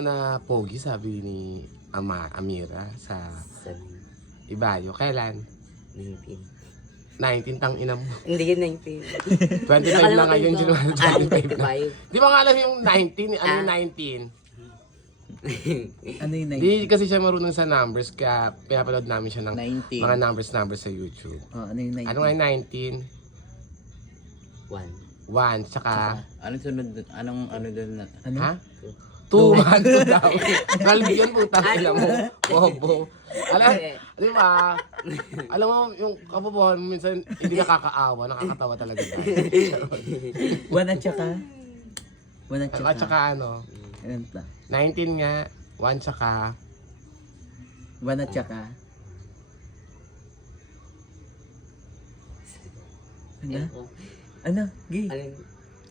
Na pogi sabi ni Amira sa Ibayo. Kailan? 19. 19 tang ina mo. Hindi yun 19. 25 lang ngayon sila. 25 na. 5. Di ba nga alam yung 19? Ano yung 19? Ano yung Di kasi siya marunong sa numbers kaya pinapanood namin siya ng 19? mga numbers sa YouTube. Oh, ano yung 19? Ano nga yung 19? 1. 1, tsaka... Anong sunod? Anong ano doon na? Ano? Ha? 2, 1, 2 daw. Kalbi yun, putang ina mo. Bobo. Di ba? Alam mo, yung kapupuhan minsan hindi nakakaawa, nakakatawa talaga. 1 at saka? 1 at saka? At saka ano? Ayan pa. 19 nga, 1 tsaka... 1 at saka? Ano? Ano? Gay?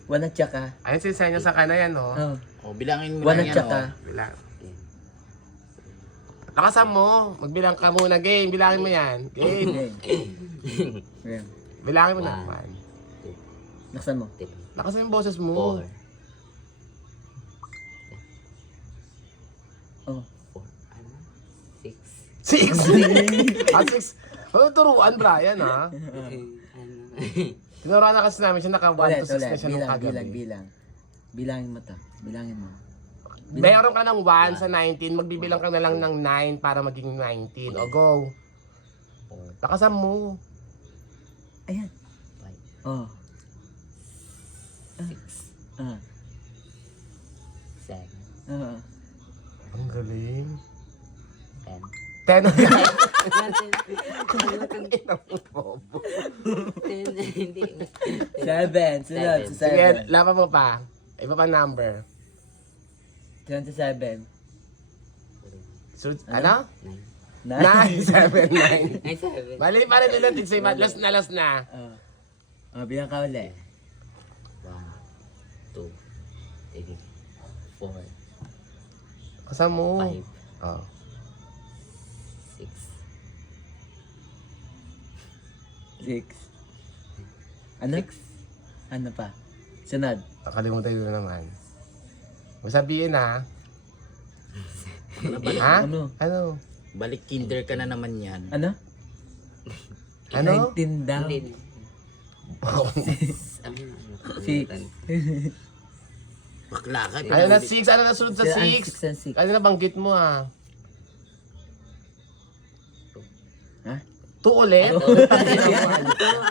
1 at saka? Ayun, sinsenya sa kana yan, no? Oh. O, bilangin mo 1 lang at yan, saka? Bilang. Lakasan mo. Magbilang ka muna, game. Bilangin mo yan. Game. Ayan. Bilangin mo na. 1. Naksan mo? Lakasan yung boses mo. 4. Oh. 6. 6. 6. Ano turuan, Brian, ha? Tinuruan na kasi namin siya naka 1 to 6 na siya nung kagabi. Bilangin mo to. Bilangin mo. Meron ka ng 1 sa 19, magbibilang ka na lang ng 9 para maging 19. O, go. Lakasan mo. Ayan. 5. Oh. 6. Ah. 7. Ah. Ang galing. 10. 10. 10. Hindi. 7. Sunod sa Sige, 7. laban mo pa. Iba pa number. Sunod sa 7. So, ano? 9. 9, 7, 9. 9, 7. Mali pa rin nila. Last na. Oh. Oh, bilang ka uli. 1, 2, 3, 4, Kasama mo. 5, Oh. 6. 6. Ano? Ano pa? Sunod. Nakalimutan ko na naman. Masabihin ha. Ha? Ano? Ano? Balik kinder ka na naman yan. Ano? Ano? 19 daw. Hindi. 6. Bakla ka. Ano na 6? Ano na sunod sa 6? 6 and 6. Ano na banggit mo ha? Ha? 2 ulit?